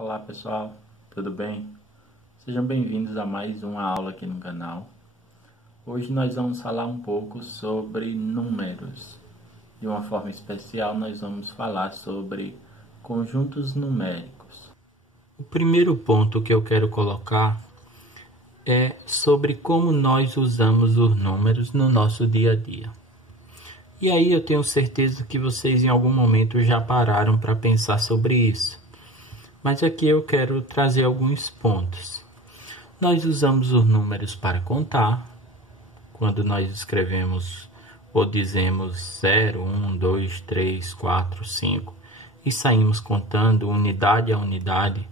Olá pessoal, tudo bem? Sejam bem-vindos a mais uma aula aqui no canal. Hoje nós vamos falar um pouco sobre números. De uma forma especial nós vamos falar sobre conjuntos numéricos. O primeiro ponto que eu quero colocar é sobre como nós usamos os números no nosso dia a dia. E aí eu tenho certeza que vocês em algum momento já pararam para pensar sobre isso. Mas aqui eu quero trazer alguns pontos. Nós usamos os números para contar, quando nós escrevemos ou dizemos 0, 1, 2, 3, 4, 5 e saímos contando unidade a unidade.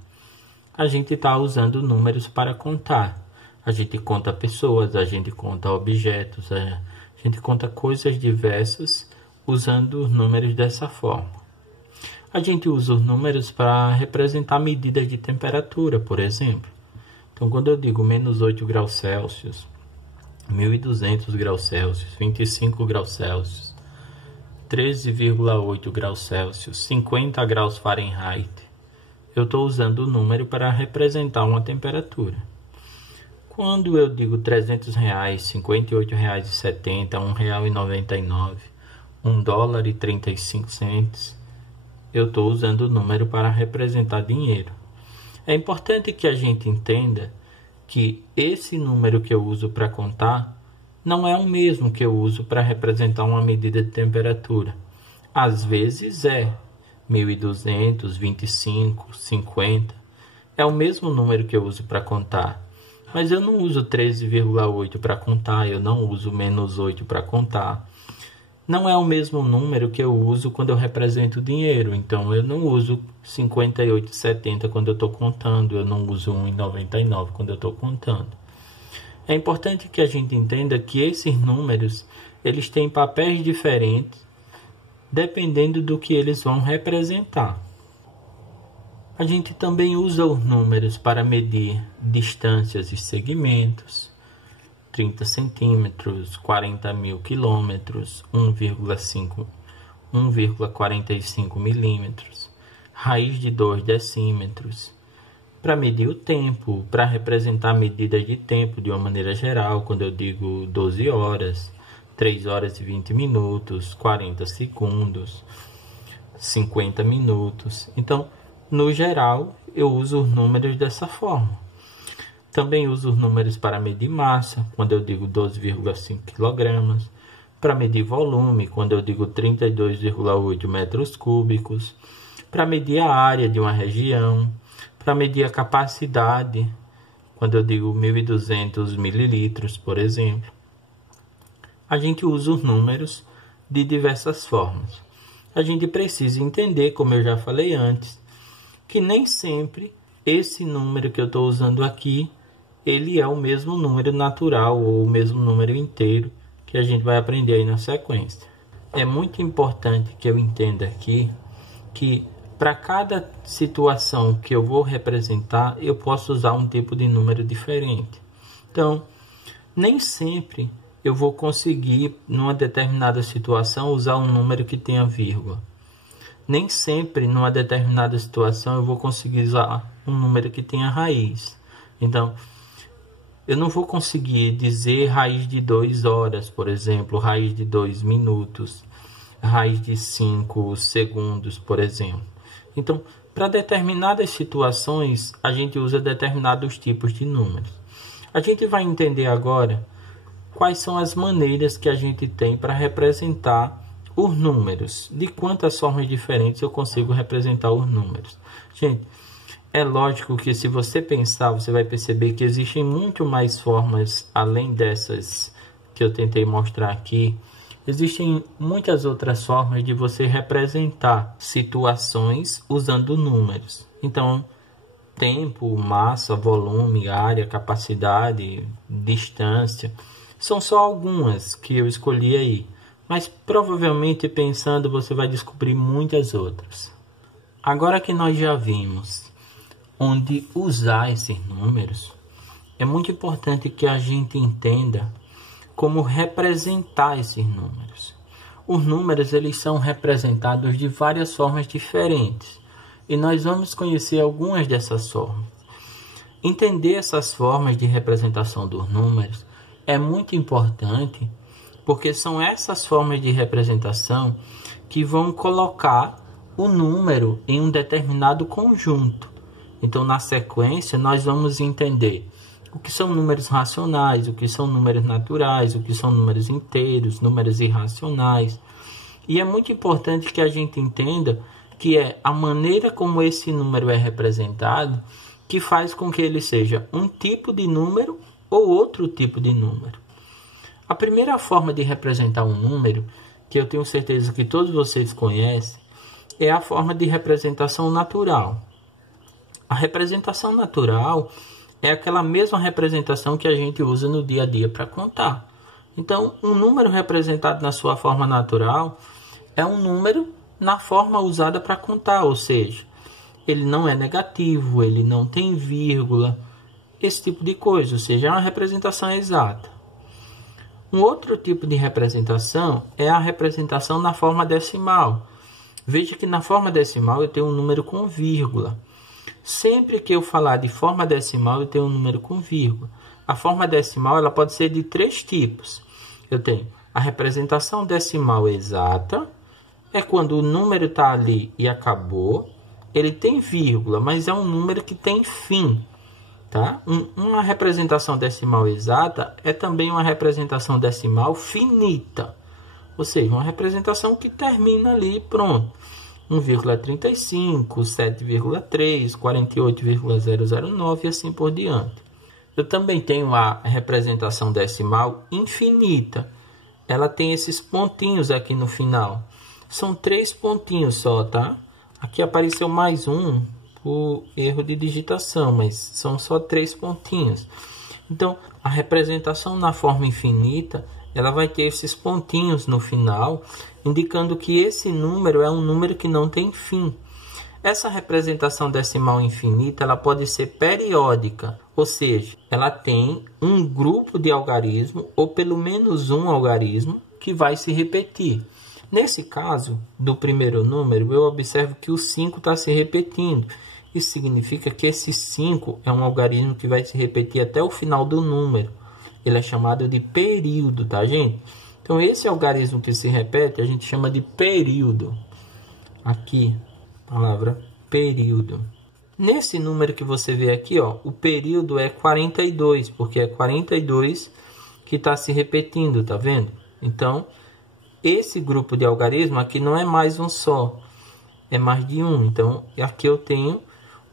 A gente está usando números para contar. A gente conta pessoas, a gente conta objetos, a gente conta coisas diversas usando os números dessa forma. A gente usa os números para representar medidas de temperatura, por exemplo. Então, quando eu digo menos 8 graus Celsius, 1200 graus Celsius, 25 graus Celsius, 13,8 graus Celsius, 50 graus Fahrenheit, eu estou usando o número para representar uma temperatura. Quando eu digo R$300, R$ 58,70, R$ 1,99, $1,35, eu estou usando o número para representar dinheiro. É importante que a gente entenda que esse número que eu uso para contar não é o mesmo que eu uso para representar uma medida de temperatura. Às vezes é 1200, 25, 50. É o mesmo número que eu uso para contar. Mas eu não uso 13,8 para contar, eu não uso menos 8 para contar. Não é o mesmo número que eu uso quando eu represento dinheiro. Então, eu não uso 58,70 quando eu estou contando. Eu não uso 1,99 quando eu estou contando. É importante que a gente entenda que esses números, eles têm papéis diferentes, dependendo do que eles vão representar. A gente também usa os números para medir distâncias e segmentos. 30 centímetros, 40 mil quilômetros, 1,45 milímetros, raiz de 2 decímetros, para medir o tempo, para representar medidas de tempo de uma maneira geral, quando eu digo 12 horas, 3 horas e 20 minutos, 40 segundos, 50 minutos. Então, no geral, eu uso os números dessa forma. Também uso os números para medir massa, quando eu digo 12,5 kg, para medir volume, quando eu digo 32,8 metros cúbicos, para medir a área de uma região, para medir a capacidade, quando eu digo 1.200 mililitros, por exemplo. A gente usa os números de diversas formas. A gente precisa entender, como eu já falei antes, que nem sempre esse número que eu estou usando aqui ele é o mesmo número natural ou o mesmo número inteiro que a gente vai aprender aí na sequência. É muito importante que eu entenda aqui que para cada situação que eu vou representar, eu posso usar um tipo de número diferente. Então, nem sempre eu vou conseguir, numa determinada situação, usar um número que tenha vírgula. Nem sempre, numa determinada situação, eu vou conseguir usar um número que tenha raiz. Então, eu não vou conseguir dizer raiz de 2 horas, por exemplo, raiz de 2 minutos, raiz de 5 segundos, por exemplo. Então, para determinadas situações, a gente usa determinados tipos de números. A gente vai entender agora quais são as maneiras que a gente tem para representar os números. De quantas formas diferentes eu consigo representar os números. Gente, é lógico que se você pensar, você vai perceber que existem muito mais formas, além dessas que eu tentei mostrar aqui. Existem muitas outras formas de você representar situações usando números. Então, tempo, massa, volume, área, capacidade, distância, são só algumas que eu escolhi aí. Mas provavelmente pensando você vai descobrir muitas outras. Agora que nós já vimos onde usar esses números, é muito importante que a gente entenda como representar esses números. Os números eles são representados de várias formas diferentes. e nós vamos conhecer algumas dessas formas. Entender essas formas de representação dos números é muito importante, porque são essas formas de representação que vão colocar o número em um determinado conjunto. Então, na sequência, nós vamos entender o que são números racionais, o que são números naturais, o que são números inteiros, números irracionais. E é muito importante que a gente entenda que é a maneira como esse número é representado que faz com que ele seja um tipo de número ou outro tipo de número. A primeira forma de representar um número, que eu tenho certeza que todos vocês conhecem, é a forma de representação natural. A representação natural é aquela mesma representação que a gente usa no dia a dia para contar. Então, um número representado na sua forma natural é um número na forma usada para contar, ou seja, ele não é negativo, ele não tem vírgula, esse tipo de coisa, ou seja, é uma representação exata. Um outro tipo de representação é a representação na forma decimal. Veja que na forma decimal eu tenho um número com vírgula. Sempre que eu falar de forma decimal, eu tenho um número com vírgula. A forma decimal ela pode ser de 3 tipos. Eu tenho a representação decimal exata, é quando o número está ali e acabou. Ele tem vírgula, mas é um número que tem fim. Tá? Uma representação decimal exata é também uma representação decimal finita. Ou seja, uma representação que termina ali e pronto. 1,35, 7,3, 48,009 e assim por diante. Eu também tenho a representação decimal infinita. Ela tem esses pontinhos aqui no final. São 3 pontinhos só, tá? Aqui apareceu mais um por erro de digitação, mas são só 3 pontinhos. Então, a representação na forma infinita, ela vai ter esses pontinhos no final, indicando que esse número é um número que não tem fim. Essa representação decimal infinita ela pode ser periódica, ou seja, ela tem um grupo de algarismo, ou pelo menos um algarismo, que vai se repetir. Nesse caso, do primeiro número, eu observo que o 5 está se repetindo. Isso significa que esse 5 é um algarismo que vai se repetir até o final do número. Ele é chamado de período, tá, gente? Então, esse algarismo que se repete, a gente chama de período. Aqui, palavra período. Nesse número que você vê aqui, ó, o período é 42, porque é 42 que está se repetindo, tá vendo? Então, esse grupo de algarismo aqui não é mais um só, é mais de um. Então, aqui eu tenho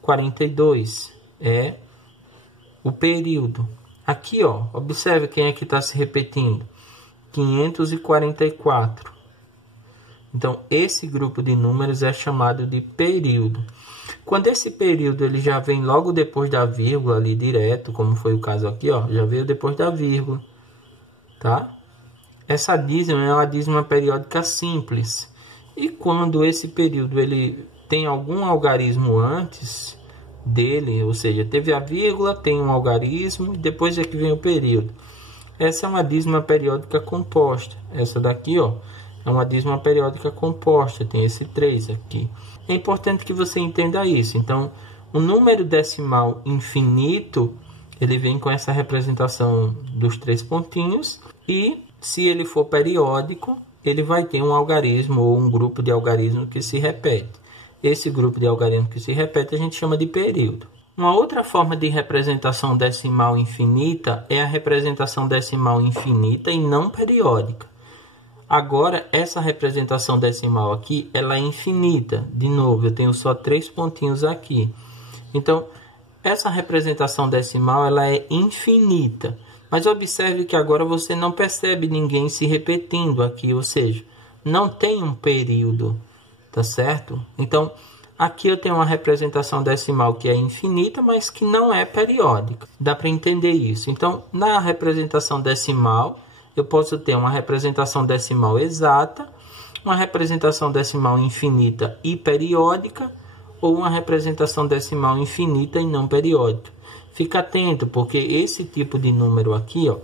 42, é o período. Aqui, ó, observe quem é que está se repetindo. 544. Então, esse grupo de números é chamado de período. Quando esse período ele já vem logo depois da vírgula ali direto, como foi o caso aqui, ó, já veio depois da vírgula, tá? Essa dízima é uma dízima periódica simples. E quando esse período ele tem algum algarismo antes dele, ou seja, teve a vírgula, tem um algarismo e depois é que vem o período. Essa é uma dízima periódica composta. Essa daqui, ó, é uma dízima periódica composta, tem esse 3 aqui. É importante que você entenda isso. Então, o número decimal infinito, ele vem com essa representação dos 3 pontinhos. E, se ele for periódico, ele vai ter um algarismo ou um grupo de algarismo que se repete. Esse grupo de algarismo que se repete a gente chama de período. Uma outra forma de representação decimal infinita é a representação decimal infinita e não periódica. Agora, essa representação decimal aqui, ela é infinita. De novo, eu tenho só 3 pontinhos aqui. Então, essa representação decimal, ela é infinita. Mas observe que agora você não percebe ninguém se repetindo aqui, ou seja, não tem um período, tá certo? Então, aqui eu tenho uma representação decimal que é infinita, mas que não é periódica. Dá para entender isso. Então, na representação decimal, eu posso ter uma representação decimal exata, uma representação decimal infinita e periódica, ou uma representação decimal infinita e não periódica. Fica atento, porque esse tipo de número aqui, ó,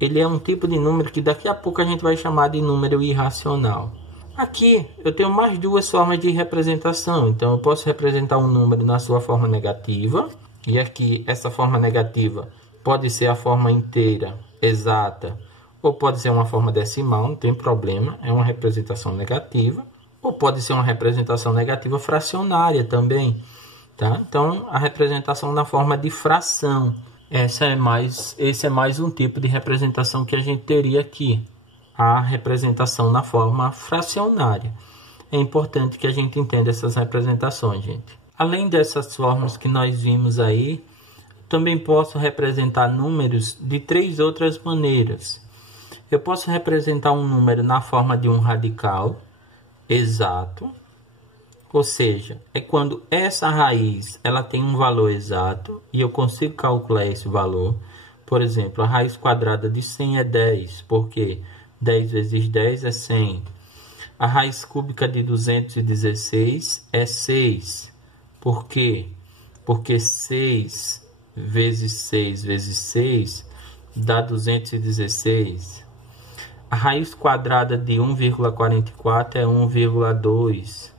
ele é um tipo de número que daqui a pouco a gente vai chamar de número irracional. Aqui eu tenho mais duas formas de representação. Então eu posso representar um número na sua forma negativa. E aqui essa forma negativa pode ser a forma inteira, exata, ou pode ser uma forma decimal, não tem problema. É uma representação negativa. Ou pode ser uma representação negativa fracionária também. Tá? Então a representação na forma de fração. Esse é mais um tipo de representação que a gente teria aqui. A representação na forma fracionária. É importante que a gente entenda essas representações, gente. Além dessas formas que nós vimos aí, também posso representar números de 3 outras maneiras. Eu posso representar um número na forma de um radical exato, ou seja, é quando essa raiz ela tem um valor exato e eu consigo calcular esse valor. Por exemplo, a raiz quadrada de 100 é 10, porque 10 vezes 10 é 100. A raiz cúbica de 216 é 6. Por quê? Porque 6 vezes 6 vezes 6 dá 216. A raiz quadrada de 1,44 é 1,2.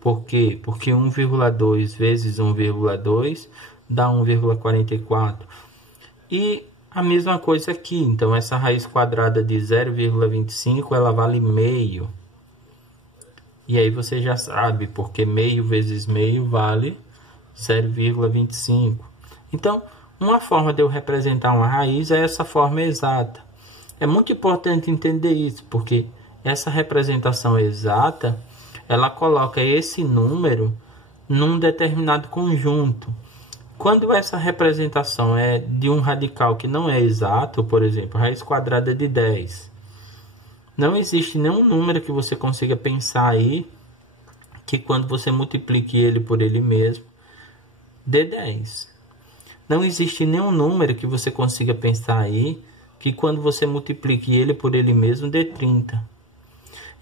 Por quê? Porque 1,2 vezes 1,2 dá 1,44. E a mesma coisa aqui, então essa raiz quadrada de 0,25 ela vale meio. E aí você já sabe, porque meio vezes meio vale 0,25. Então, uma forma de eu representar uma raiz é essa forma exata. É muito importante entender isso, porque essa representação exata, ela coloca esse número num determinado conjunto. Quando essa representação é de um radical que não é exato, por exemplo, a raiz quadrada de 10, não existe nenhum número que você consiga pensar aí que quando você multiplique ele por ele mesmo, dê 10. Não existe nenhum número que você consiga pensar aí que quando você multiplique ele por ele mesmo, dê 30.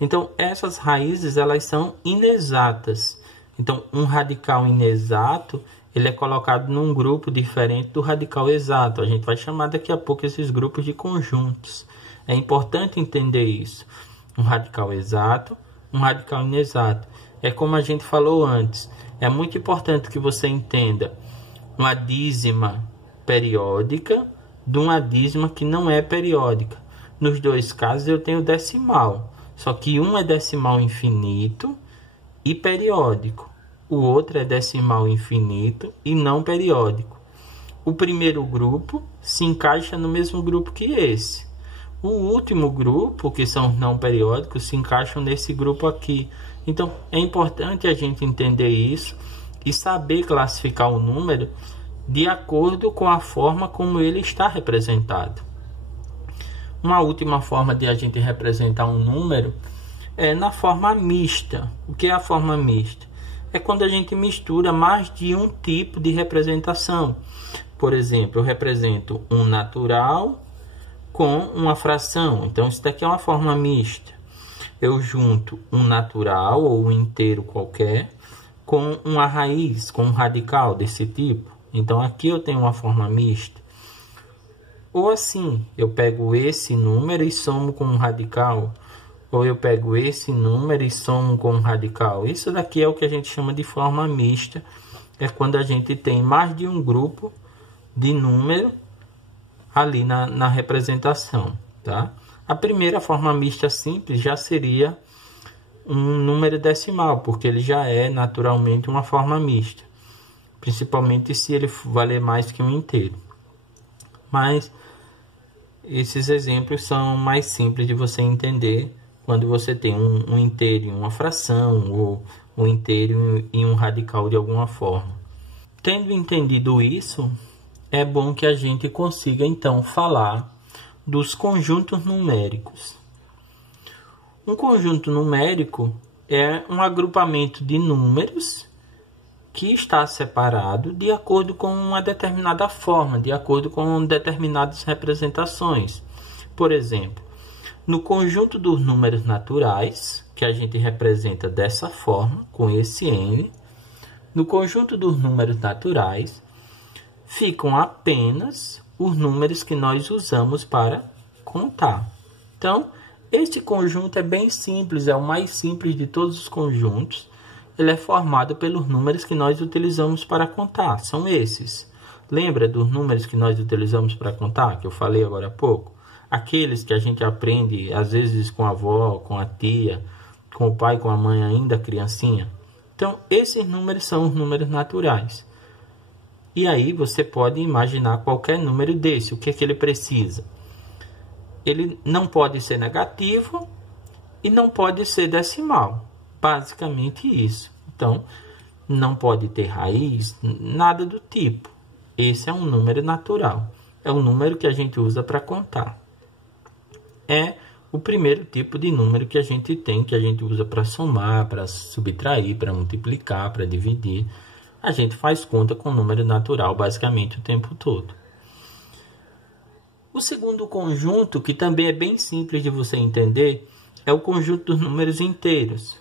Então, essas raízes elas são inexatas. Então, um radical inexato ele é colocado num grupo diferente do radical exato. A gente vai chamar daqui a pouco esses grupos de conjuntos. É importante entender isso. Um radical exato, um radical inexato. É como a gente falou antes. É muito importante que você entenda uma dízima periódica de uma dízima que não é periódica. Nos dois casos eu tenho decimal. Só que um é decimal infinito e periódico. O outro é decimal infinito e não periódico. O primeiro grupo se encaixa no mesmo grupo que esse. O último grupo, que são não periódicos, se encaixam nesse grupo aqui. Então, é importante a gente entender isso e saber classificar o número de acordo com a forma como ele está representado. Uma última forma de a gente representar um número é na forma mista. O que é a forma mista? É quando a gente mistura mais de um tipo de representação. Por exemplo, eu represento um natural com uma fração. Então, isso daqui é uma forma mista. Eu junto um natural ou um inteiro qualquer com uma raiz, com um radical desse tipo. Então, aqui eu tenho uma forma mista. Ou assim, eu pego esse número e somo com um radical. Ou eu pego esse número e somo com um radical. Isso daqui é o que a gente chama de forma mista. É quando a gente tem mais de um grupo de número ali na representação. Tá? A primeira forma mista simples já seria um número decimal, porque ele já é naturalmente uma forma mista. Principalmente se ele valer mais que um inteiro. Mas esses exemplos são mais simples de você entender quando você tem um inteiro em uma fração ou um inteiro em um radical de alguma forma. Tendo entendido isso, é bom que a gente consiga então falar dos conjuntos numéricos. Um conjunto numérico é um agrupamento de números que está separado de acordo com uma determinada forma, de acordo com determinadas representações. Por exemplo, no conjunto dos números naturais, que a gente representa dessa forma, com esse n, no conjunto dos números naturais, ficam apenas os números que nós usamos para contar. Então, Este conjunto é bem simples, é o mais simples de todos os conjuntos. Ele é formado pelos números que nós utilizamos para contar, são esses. Lembra dos números que nós utilizamos para contar, que eu falei agora há pouco? Aqueles que a gente aprende, às vezes, com a avó, com a tia, com o pai, com a mãe, ainda criancinha. Então, esses números são os números naturais. E aí, você pode imaginar qualquer número desse. O que é que ele precisa? Ele não pode ser negativo e não pode ser decimal. Basicamente isso. Então, não pode ter raiz, nada do tipo. Esse é um número natural. É um número que a gente usa para contar. É o primeiro tipo de número que a gente tem, que a gente usa para somar, para subtrair, para multiplicar, para dividir. A gente faz conta com número natural basicamente o tempo todo. O segundo conjunto, que também é bem simples de você entender, é o conjunto dos números inteiros.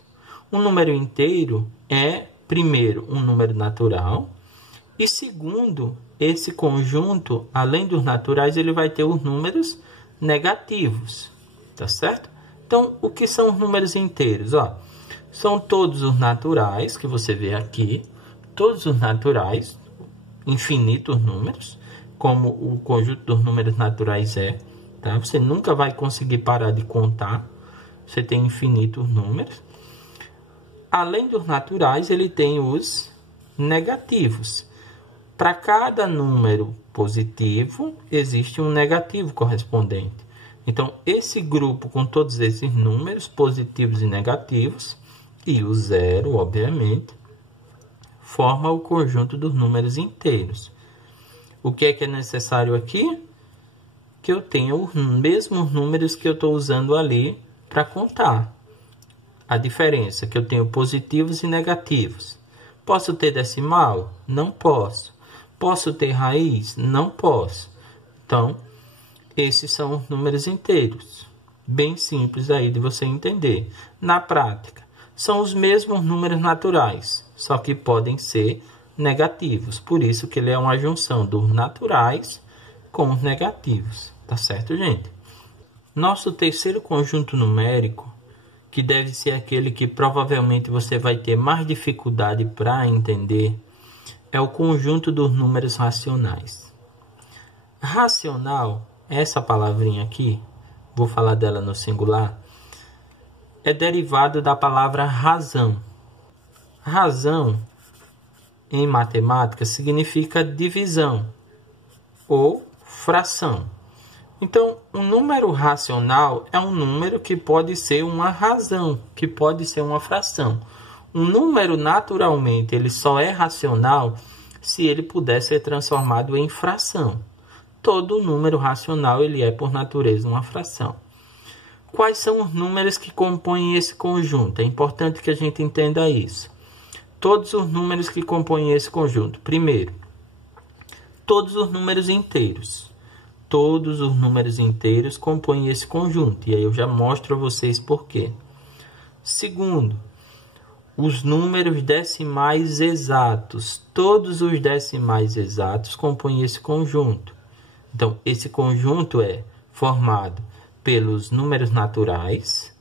Um número inteiro é, primeiro, um número natural. E segundo, esse conjunto, além dos naturais, ele vai ter os números negativos. Tá certo? Então, o que são os números inteiros? Ó, são todos os naturais que você vê aqui. Todos os naturais, infinitos números, como o conjunto dos números naturais é. Tá? Você nunca vai conseguir parar de contar. Você tem infinitos números. Além dos naturais, ele tem os negativos. Para cada número positivo, existe um negativo correspondente. Então, esse grupo com todos esses números, positivos e negativos, e o zero, obviamente, forma o conjunto dos números inteiros. O que é necessário aqui? Que eu tenha os mesmos números que eu estou usando ali para contar. A diferença é que eu tenho positivos e negativos. Posso ter decimal? Não posso. Posso ter raiz? Não posso. Então, esses são os números inteiros. Bem simples aí de você entender. Na prática, são os mesmos números naturais, só que podem ser negativos. Por isso que ele é uma junção dos naturais com os negativos. Tá certo, gente? Nosso terceiro conjunto numérico, que deve ser aquele que provavelmente você vai ter mais dificuldade para entender, é o conjunto dos números racionais. Racional, essa palavrinha aqui, vou falar dela no singular, é derivado da palavra razão. Razão, em matemática, significa divisão ou fração. Então, um número racional é um número que pode ser uma razão, que pode ser uma fração. Um número, naturalmente, ele só é racional se ele puder ser transformado em fração. Todo número racional ele é, por natureza, uma fração. Quais são os números que compõem esse conjunto? É importante que a gente entenda isso. Todos os números que compõem esse conjunto. Primeiro, todos os números inteiros. Todos os números inteiros compõem esse conjunto. E aí eu já mostro a vocês por quê. Segundo, os números decimais exatos. Todos os decimais exatos compõem esse conjunto. Então, esse conjunto é formado pelos números naturais,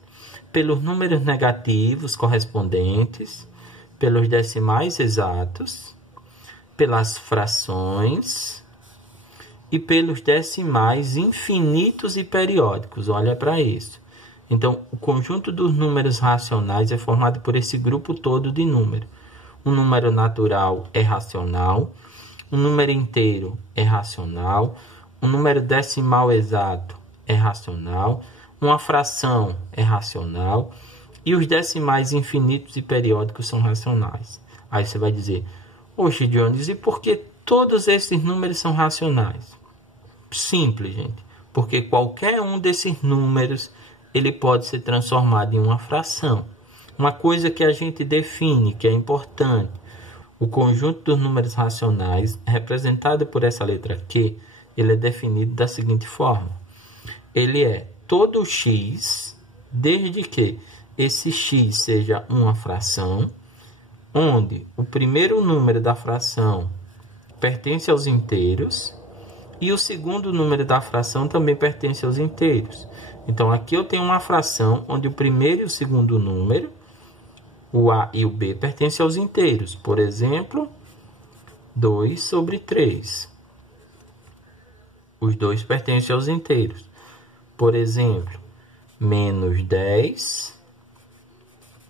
pelos números negativos correspondentes, pelos decimais exatos, pelas frações e pelos decimais infinitos e periódicos. Olha para isso. Então, o conjunto dos números racionais é formado por esse grupo todo de números. Um número natural é racional, um número inteiro é racional, um número decimal exato é racional, uma fração é racional e os decimais infinitos e periódicos são racionais. Aí você vai dizer, oxe, Jones, e por que todos esses números são racionais? Simples, gente. Porque qualquer um desses números ele pode ser transformado em uma fração. Uma coisa que a gente define, que é importante. O conjunto dos números racionais, representado por essa letra Q, ele é definido da seguinte forma. Ele é todo x, desde que esse x seja uma fração, onde o primeiro número da fração pertence aos inteiros e o segundo número da fração também pertence aos inteiros. Então, aqui eu tenho uma fração onde o primeiro e o segundo número, o A e o B, pertencem aos inteiros. Por exemplo, 2 sobre 3. Os dois pertencem aos inteiros. Por exemplo, menos 10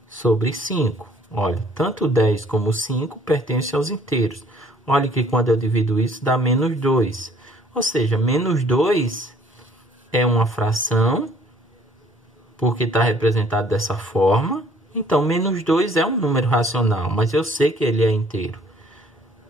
sobre 5. Olha, tanto 10 como 5 pertencem aos inteiros. Olha que quando eu divido isso, dá menos 2. Ou seja, menos 2 é uma fração, porque está representado dessa forma. Então, menos 2 é um número racional, mas eu sei que ele é inteiro.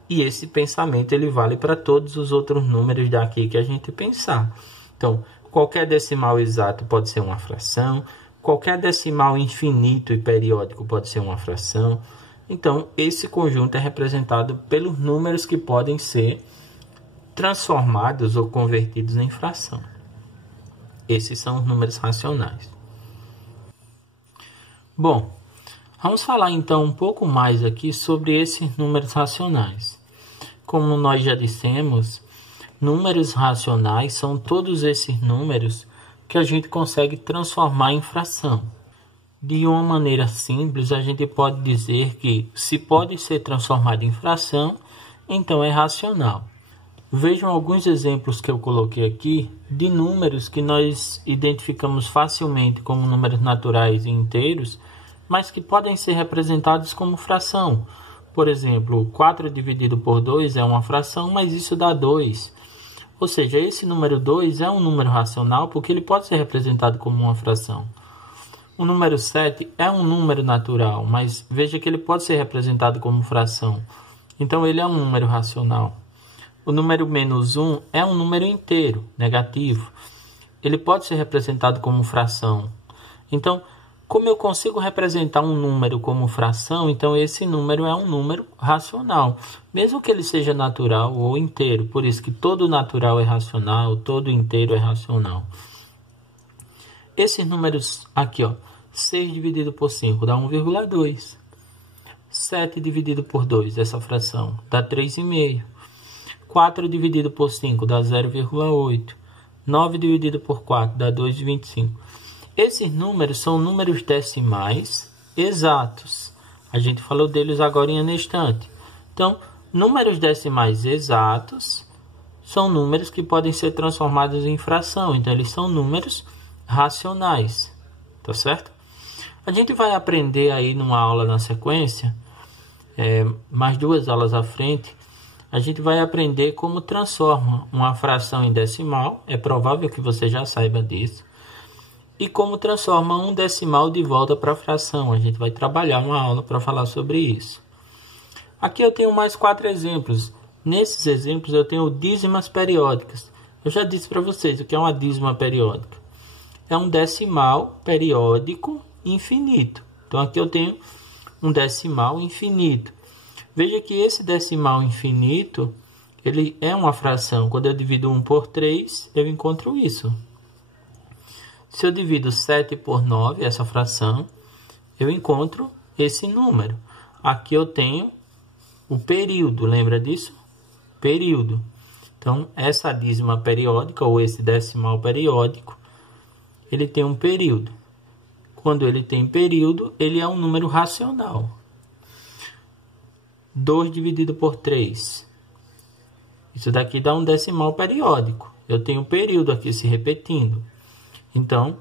E esse pensamento ele vale para todos os outros números daqui que a gente pensar. Então, qualquer decimal exato pode ser uma fração, qualquer decimal infinito e periódico pode ser uma fração. Então, esse conjunto é representado pelos números que podem ser transformados ou convertidos em fração. Esses são os números racionais. Bom, vamos falar então um pouco mais aqui sobre esses números racionais. Como nós já dissemos, números racionais são todos esses números que a gente consegue transformar em fração. De uma maneira simples, a gente pode dizer que se pode ser transformado em fração, então é racional. Vejam alguns exemplos que eu coloquei aqui de números que nós identificamos facilmente como números naturais e inteiros, mas que podem ser representados como fração. Por exemplo, 4 dividido por 2 é uma fração, mas isso dá 2. Ou seja, esse número 2 é um número racional porque ele pode ser representado como uma fração. O número 7 é um número natural, mas veja que ele pode ser representado como fração. Então, ele é um número racional. O número menos 1 é um número inteiro, negativo. Ele pode ser representado como fração. Então, como eu consigo representar um número como fração, então esse número é um número racional, mesmo que ele seja natural ou inteiro. Por isso que todo natural é racional, todo inteiro é racional. Esses números aqui, 6 dividido por 5 dá 1,2. 7 dividido por 2, essa fração, dá 3,5. 4 dividido por 5 dá 0,8. 9 dividido por 4 dá 2,25. Esses números são números decimais exatos. A gente falou deles agora em um instante. Então, números decimais exatos são números que podem ser transformados em fração. Então, eles são números racionais. Tá certo? A gente vai aprender aí numa aula na sequência, mais 2 aulas à frente, a gente vai aprender como transforma uma fração em decimal. É provável que você já saiba disso. E como transforma um decimal de volta para a fração. A gente vai trabalhar uma aula para falar sobre isso. Aqui eu tenho mais 4 exemplos. Nesses exemplos eu tenho dízimas periódicas. Eu já disse para vocês o que é uma dízima periódica. É um decimal periódico infinito. Então aqui eu tenho um decimal infinito. Veja que esse decimal infinito, ele é uma fração. Quando eu divido 1 por 3, eu encontro isso. Se eu divido 7 por 9, essa fração, eu encontro esse número. Aqui eu tenho o período, lembra disso? Período. Então, essa dízima periódica, ou esse decimal periódico, ele tem um período. Quando ele tem período, ele é um número racional. 2 dividido por 3. Isso daqui dá um decimal periódico. Eu tenho período aqui se repetindo. Então,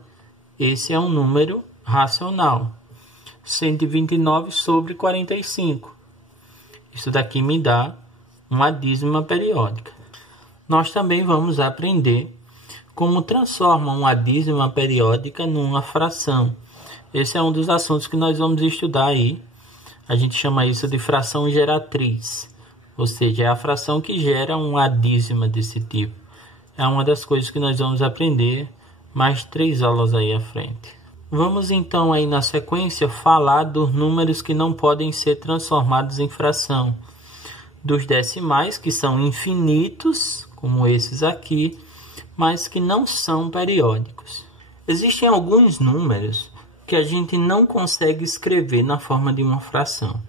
esse é um número racional. 129 sobre 45. Isso daqui me dá uma dízima periódica. Nós também vamos aprender como transforma uma dízima periódica numa fração. Esse é um dos assuntos que nós vamos estudar aí. A gente chama isso de fração geratriz. Ou seja, é a fração que gera uma dízima desse tipo. É uma das coisas que nós vamos aprender mais 3 aulas aí à frente. Vamos então aí na sequência falar dos números que não podem ser transformados em fração. Dos decimais, que são infinitos, como esses aqui, mas que não são periódicos. Existem alguns números que a gente não consegue escrever na forma de uma fração.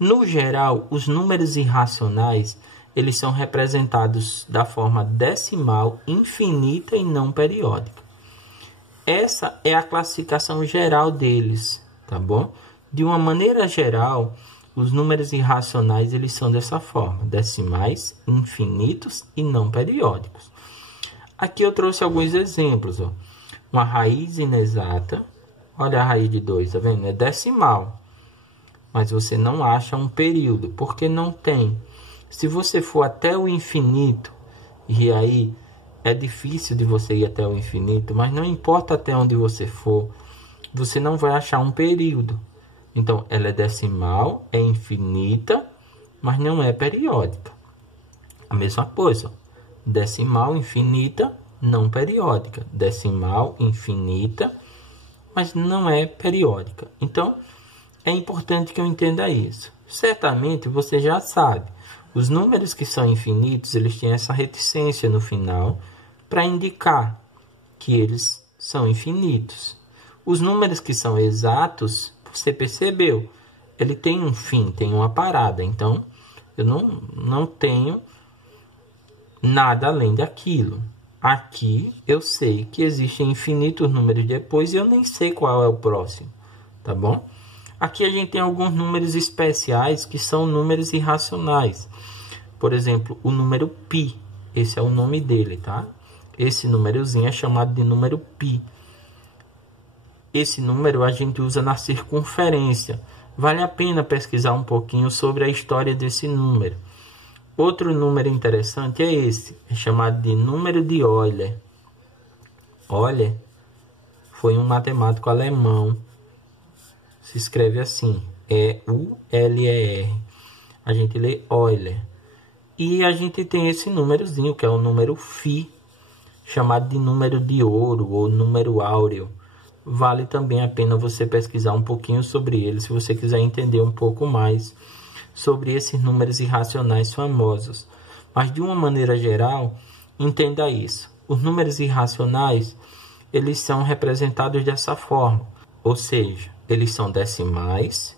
No geral, os números irracionais, eles são representados da forma decimal, infinita e não periódica. essa é a classificação geral deles, tá bom? De uma maneira geral, os números irracionais eles são dessa forma: decimais, infinitos e não periódicos. Aqui eu trouxe alguns exemplos, ó. Uma raiz inexata, olha a raiz de 2, tá vendo? É decimal, mas você não acha um período, porque não tem. Se você for até o infinito, e aí é difícil de você ir até o infinito, mas não importa até onde você for, você não vai achar um período. Então, ela é decimal, é infinita, mas não é periódica. A mesma coisa, ó. Decimal, infinita, não periódica. Decimal, infinita, mas não é periódica. Então, é importante que eu entenda isso. Certamente, você já sabe. Os números que são infinitos, eles têm essa reticência no final para indicar que eles são infinitos. Os números que são exatos, você percebeu, ele tem um fim, tem uma parada. Então, eu não tenho nada além daquilo. Aqui, eu sei que existem infinitos números depois e eu nem sei qual é o próximo, tá bom? Aqui a gente tem alguns números especiais que são números irracionais. Por exemplo, o número π, esse é o nome dele, tá? Esse númerozinho é chamado de número π. Esse número a gente usa na circunferência. Vale a pena pesquisar um pouquinho sobre a história desse número. Outro número interessante é esse, é chamado de número de Euler. Euler foi um matemático alemão. Se escreve assim, E-U-L-E-R. A gente lê Euler. E a gente tem esse númerozinho, que é o número φ, chamado de número de ouro ou número áureo. Vale também a pena você pesquisar um pouquinho sobre ele, se você quiser entender um pouco mais sobre esses números irracionais famosos. Mas de uma maneira geral, entenda isso. Os números irracionais, eles são representados dessa forma. Ou seja, eles são decimais,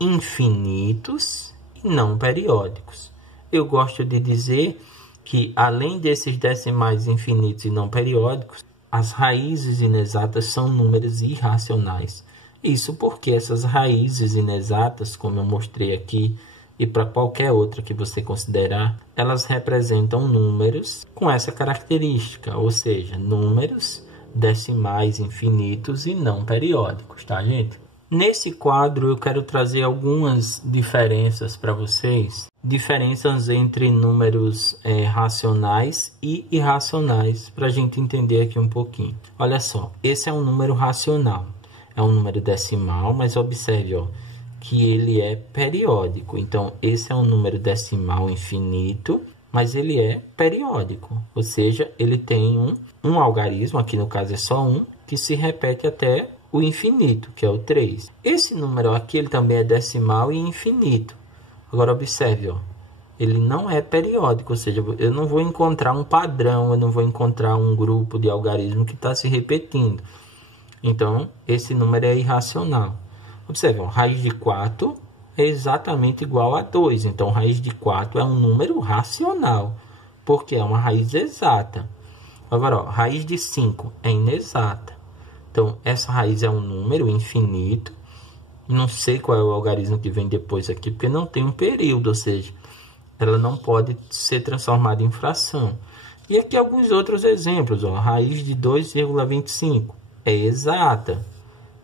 infinitos e não periódicos. Eu gosto de dizer que, além desses decimais infinitos e não periódicos, as raízes inexatas são números irracionais. Isso porque essas raízes inexatas, como eu mostrei aqui, e para qualquer outra que você considerar, elas representam números com essa característica, ou seja, números decimais infinitos e não periódicos, tá, gente? Nesse quadro eu quero trazer algumas diferenças para vocês, diferenças entre números racionais e irracionais, para a gente entender aqui um pouquinho. Olha só, esse é um número racional, é um número decimal, mas observe, ó, que ele é periódico. Então, esse é um número decimal infinito, mas ele é periódico, ou seja, ele tem um algarismo, aqui no caso é só um, que se repete até o infinito, que é o 3. Esse número aqui ele também é decimal e infinito. Agora observe, ó, ele não é periódico, ou seja, eu não vou encontrar um padrão, eu não vou encontrar um grupo de algarismo que está se repetindo. Então, esse número é irracional. Observe, ó, raiz de 4 é exatamente igual a 2. Então, raiz de 4 é um número racional, porque é uma raiz exata. Agora, ó, raiz de 5 é inexata. Então, essa raiz é um número infinito. Não sei qual é o algarismo que vem depois aqui, porque não tem um período, ou seja, ela não pode ser transformada em fração. E aqui alguns outros exemplos, ó, raiz de 2,25 é exata.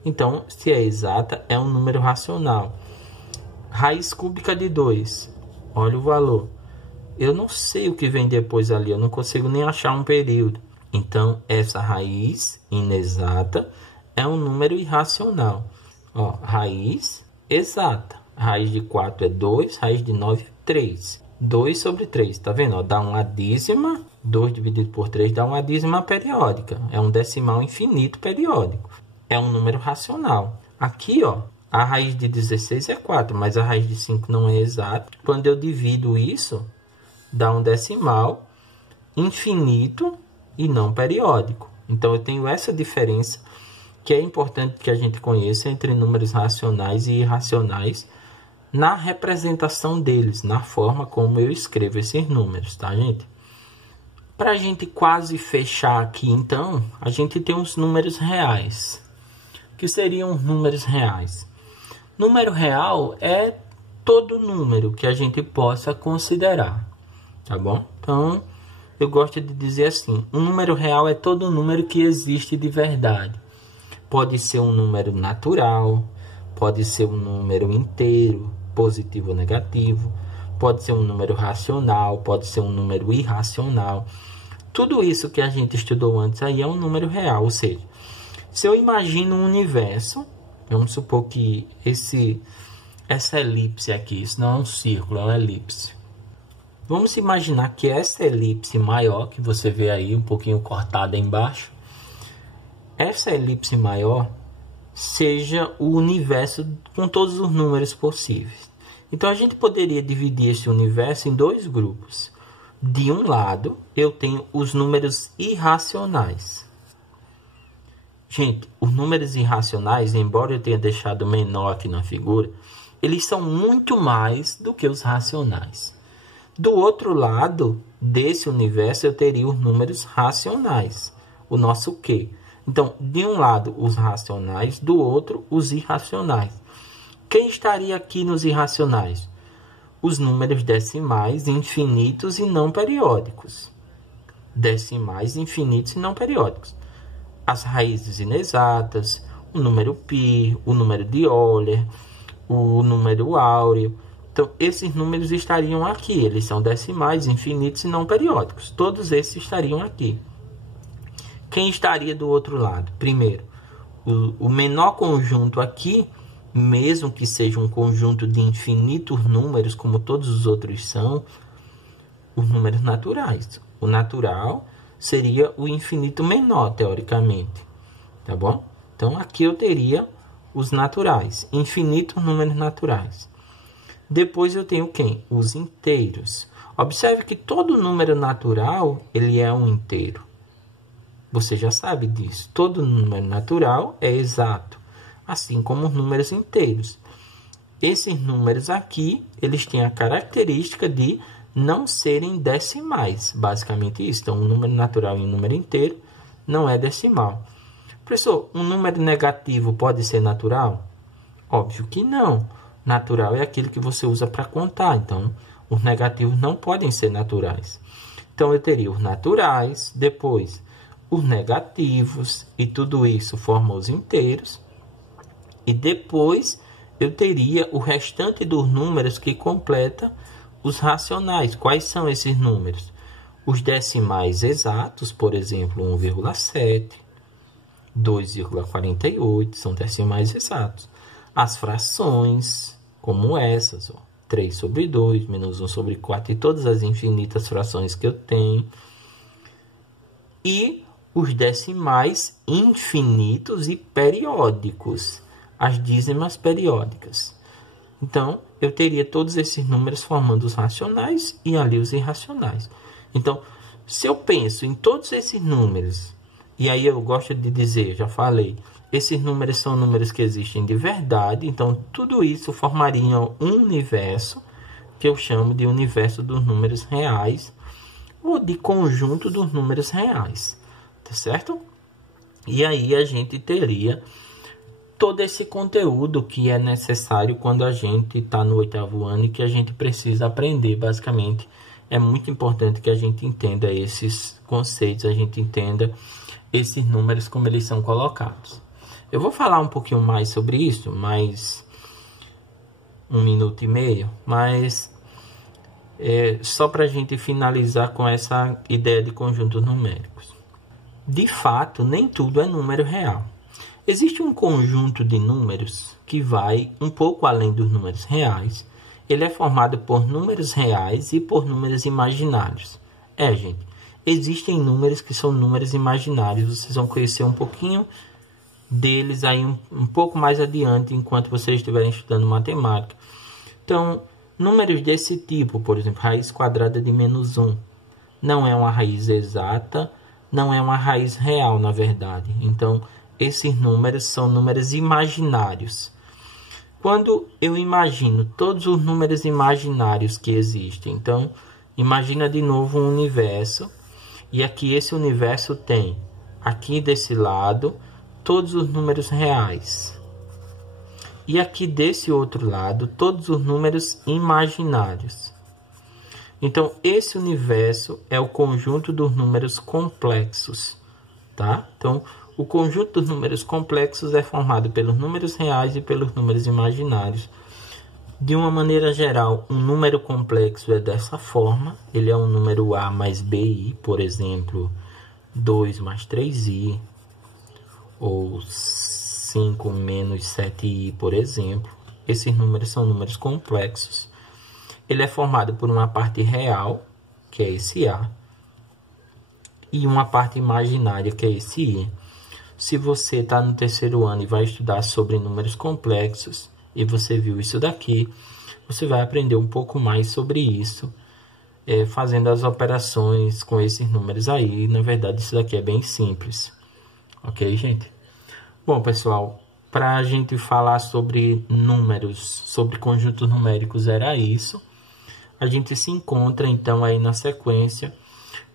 Então, se é exata, é um número racional. Raiz cúbica de 2, olha o valor. Eu não sei o que vem depois ali, eu não consigo nem achar um período. Então, essa raiz inexata é um número irracional. Ó, raiz exata. Raiz de 4 é 2, raiz de 9 é 3. 2 sobre 3, tá vendo? Ó, dá uma dízima, 2 dividido por 3 dá uma dízima periódica. É um decimal infinito periódico. É um número racional. Aqui, ó, a raiz de 16 é 4, mas a raiz de 5 não é exata. Quando eu divido isso, dá um decimal infinito e não periódico. Então, eu tenho essa diferença que é importante que a gente conheça entre números racionais e irracionais na representação deles, na forma como eu escrevo esses números, tá, gente? Para a gente quase fechar aqui, então, a gente tem os números reais. O que seriam os números reais? Número real é todo número que a gente possa considerar, tá bom? Então, eu gosto de dizer assim, um número real é todo número que existe de verdade. Pode ser um número natural, pode ser um número inteiro, positivo ou negativo, pode ser um número racional, pode ser um número irracional. Tudo isso que a gente estudou antes aí é um número real, ou seja, se eu imagino um universo, vamos supor que essa elipse aqui, isso não é um círculo, é uma elipse. Vamos imaginar que essa elipse maior, que você vê aí um pouquinho cortada embaixo, essa elipse maior seja o universo com todos os números possíveis. Então a gente poderia dividir esse universo em dois grupos. De um lado, eu tenho os números irracionais. Gente, os números irracionais, embora eu tenha deixado menor aqui na figura, eles são muito mais do que os racionais. Do outro lado desse universo, eu teria os números racionais, o nosso Q. Então, de um lado, os racionais, do outro, os irracionais. Quem estaria aqui nos irracionais? Os números decimais, infinitos e não periódicos. Decimais, infinitos e não periódicos. As raízes inexatas, o número π, o número de Euler, o número áureo. Então, esses números estariam aqui. Eles são decimais, infinitos e não periódicos. Todos esses estariam aqui. Quem estaria do outro lado? Primeiro, o menor conjunto aqui, mesmo que seja um conjunto de infinitos números, como todos os outros são, os números naturais. O natural seria o infinito menor, teoricamente. Tá bom? Então, aqui eu teria os naturais, infinitos números naturais. Depois eu tenho quem? Os inteiros. Observe que todo número natural, ele é um inteiro. Você já sabe disso. Todo número natural é exato, assim como os números inteiros. Esses números aqui, eles têm a característica de não serem decimais. Basicamente isso. Então, um número natural e um número inteiro não é decimal. Professor, um número negativo pode ser natural? Óbvio que não. Natural é aquilo que você usa para contar. Então, os negativos não podem ser naturais. Então, eu teria os naturais, depois os negativos, e tudo isso forma os inteiros. E depois eu teria o restante dos números que completa os racionais. Quais são esses números? Os decimais exatos, por exemplo, 1,7, 2,48, são decimais exatos. As frações, como essas, 3 sobre 2, menos 1 sobre 4, e todas as infinitas frações que eu tenho. E os decimais infinitos e periódicos, as dízimas periódicas. Então, eu teria todos esses números formando os racionais e ali os irracionais. Então, se eu penso em todos esses números, e aí eu gosto de dizer, já falei, esses números são números que existem de verdade, então tudo isso formaria um universo que eu chamo de universo dos números reais, ou de conjunto dos números reais. Tá certo? E aí a gente teria todo esse conteúdo que é necessário quando a gente está no 8º ano e que a gente precisa aprender. Basicamente, é muito importante que a gente entenda esses conceitos, a gente entenda esses números como eles são colocados. Eu vou falar um pouquinho mais sobre isso, mais 1 minuto e meio, mas só para a gente finalizar com essa ideia de conjuntos numéricos. De fato, nem tudo é número real. Existe um conjunto de números que vai um pouco além dos números reais. Ele é formado por números reais e por números imaginários. Gente, existem números que são números imaginários. Vocês vão conhecer um pouquinho deles aí um pouco mais adiante, enquanto vocês estiverem estudando matemática. Então, números desse tipo, por exemplo, raiz quadrada de -1, não é uma raiz exata, não é uma raiz real, na verdade. Então, esses números são números imaginários. Quando eu imagino todos os números imaginários que existem, então, imagina de novo um universo E aqui esse universo tem, aqui desse lado, todos os números reais. E aqui desse outro lado, todos os números imaginários. Então, esse universo é o conjunto dos números complexos, tá? Então, o conjunto dos números complexos é formado pelos números reais e pelos números imaginários. De uma maneira geral, um número complexo é dessa forma. Ele é um número A mais BI, por exemplo, 2 mais 3i, ou 5 menos 7i, por exemplo. Esses números são números complexos. Ele é formado por uma parte real, que é esse A, e uma parte imaginária, que é esse I. Se você está no terceiro ano e vai estudar sobre números complexos, e você viu isso daqui, você vai aprender um pouco mais sobre isso, fazendo as operações com esses números aí. Na verdade, isso daqui é bem simples. Ok, gente? Bom, pessoal, para a gente falar sobre números, sobre conjuntos numéricos, era isso. A gente se encontra, então, aí na sequência,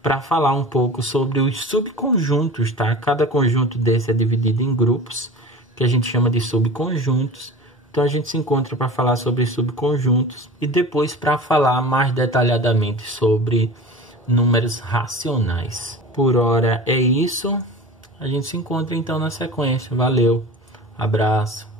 para falar um pouco sobre os subconjuntos, tá? Cada conjunto desse é dividido em grupos, que a gente chama de subconjuntos. Então, a gente se encontra para falar sobre subconjuntos e depois para falar mais detalhadamente sobre números racionais. Por hora é isso. A gente se encontra, então, na sequência. Valeu, abraço.